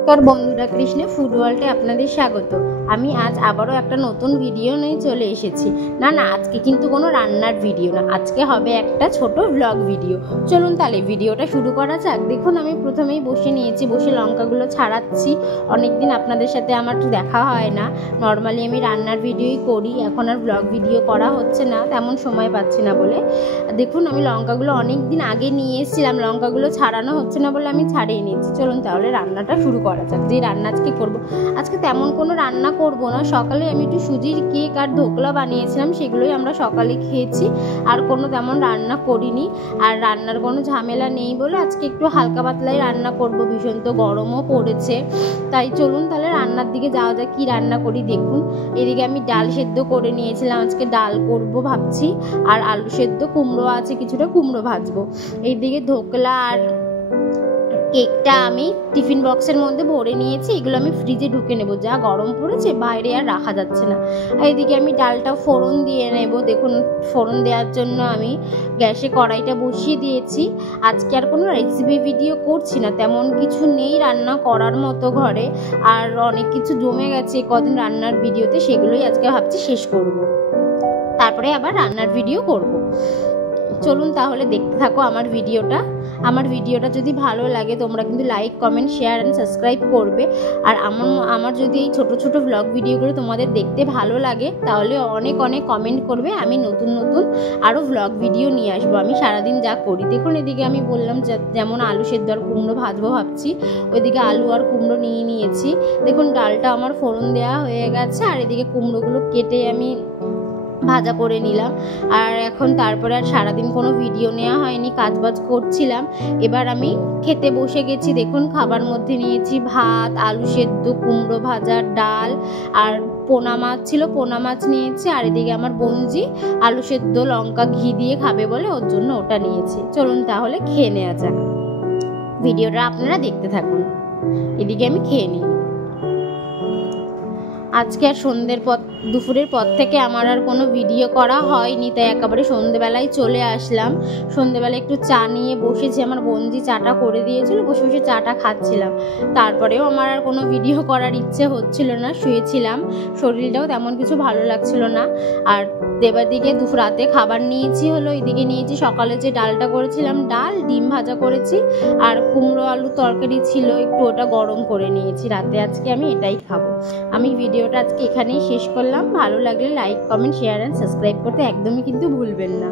নমস্কার বন্ধুরা, কৃষ্ণে ফুড ওয়ার্ল্ডে আপনাদের স্বাগত। আমি আজ আবারও একটা নতুন ভিডিও নিয়ে চলে এসেছি। না আজকে কিন্তু কোনো রান্নার ভিডিও না, আজকে হবে একটা ছোট ব্লগ ভিডিও। চলুন তাহলে ভিডিওটা শুরু করা যাক। দেখুন আমি প্রথমেই বসে নিয়েছি, বসে লঙ্কাগুলো ছাড়াচ্ছি। অনেকদিন আপনাদের সাথে আমার দেখা হয় না, নর্মালি আমি রান্নার ভিডিওই করি, এখন আর ব্লগ ভিডিও করা হচ্ছে না, তেমন সময় পাচ্ছি না বলে। দেখুন আমি লঙ্কাগুলো অনেক দিন আগে নিয়ে এসেছিলাম, লঙ্কাগুলো ছাড়ানো হচ্ছে না বলে আমি ছাড়িয়ে নিচ্ছি। চলুন তাহলে রান্নাটা শুরু করা যাক। যে রান্না আজকে করবো, আজকে তেমন কোনো রান্না করব না। সকালে আমি একটু সুজির কেক আর ধোকলা বানিয়েছিলাম, সেগুলোই আমরা সকালে খেয়েছি, আর কোনো তেমন রান্না করিনি। আর রান্নার কোনো ঝামেলা নেই বলে আজকে একটু হালকা পাতলাই রান্না করব। ভীষণ তো গরমও পড়েছে, তাই চলুন তাহলে রান্নার দিকে যাওয়া যাক। কি রান্না করি দেখুন। এদিকে আমি ডাল সেদ্ধ করে নিয়েছিলাম, আজকে ডাল করব ভাবছি, আর আলু সেদ্ধ, কুমড়ো আছে কিছুটা, কুমড়ো ভাজবো। এইদিকে ধোকলা আর কেকটা আমি টিফিন বক্সের মধ্যে ভরে নিয়েছি, এগুলো আমি ফ্রিজে ঢুকে নেব, যা গরম পড়েছে বাইরে আর রাখা যাচ্ছে না। আর এদিকে আমি ডালটা ফোড়ন দিয়ে নেব। দেখুন ফোড়ন দেওয়ার জন্য আমি গ্যাসে কড়াইটা বসিয়ে দিয়েছি। আজকে আর কোনো রেসিপি ভিডিও করছি না, তেমন কিছু নেই রান্না করার মতো ঘরে, আর অনেক কিছু জমে গেছে কদিন রান্নার ভিডিওতে, সেগুলোই আজকে ভাবছি শেষ করব, তারপরে আবার রান্নার ভিডিও করব। চলুন তাহলে দেখতে থাকো আমার ভিডিওটা যদি ভালো লাগে তোমরা কিন্তু like, comment, share and subscribe করবে। আর আমার যদি এই ছোট ছোট ব্লগ ভিডিওগুলো তোমাদের দেখতে ভালো লাগে তাহলে অনেক অনেক কমেন্ট করবে, আমি নতুন নতুন আরও ব্লগ ভিডিও নিয়ে আসবো। আমি সারাদিন যা করি দেখুন, এদিকে আমি বললাম যেমন আলু সেদ্ধ আর কুমড়ো ভাজবো ভাবছি, ওইদিকে আলু আর কুমড়ো নিয়ে নিয়েছি। দেখুন ডালটা আমার ফোড়ন দেওয়া হয়ে গেছে, আর এদিকে কুমড়োগুলো কেটে আমি ভাজা করে নিলাম। আর এখন তারপরে আর সারাদিন কোনো ভিডিও নেওয়া হয়নি, কাজবাজ করছিলাম। এবার আমি খেতে বসে গেছি। দেখুন খাবার মধ্যে নিয়েছি ভাত, আলু সেদ্ধ, কুমড়ো ভাজা, ডাল, আর পোনা মাছ ছিল, পোনা মাছ নিয়েছি। আর এদিকে আমার বোনজি আলু সেদ্ধ লঙ্কা ঘি দিয়ে খাবে বলে ওর জন্য ওটা নিয়েছি। চলুন তাহলে খেয়ে নেওয়া যাক, ভিডিওটা আপনারা দেখতে থাকুন। এদিকে আমি খেয়ে নিই। আজকে আর দুপুরের পর থেকে আমার আর কোনো ভিডিও করা হয়নি, তাই একেবারে সন্ধেবেলায় চলে আসলাম। সন্ধেবেলায় একটু চা নিয়ে বসেছি, আমার বোনজি চাটা করে দিয়েছিল, বসে বসে চাটা খাচ্ছিলাম। তারপরেও আমার আর কোনো ভিডিও করার ইচ্ছে হচ্ছিল না, শুয়েছিলাম, শরীরটাও তেমন কিছু ভালো লাগছিল না। আর দেবার দিকে রাতে খাবার নিয়েছি হলো, এদিকে নিয়েছি সকালে যে ডালটা করেছিলাম, ডাল, ডিম ভাজা করেছি, আর কুমড়ো আলু তরকারি ছিল একটু, ওটা গরম করে নিয়েছি। রাতে আজকে আমি এটাই খাবো। আমি ভিডিওটা আজকে এখানেই শেষ করলাম। ভালো লাগলে like, comment, share and subscribe করতে একদমই কিন্তু ভুলবেন না।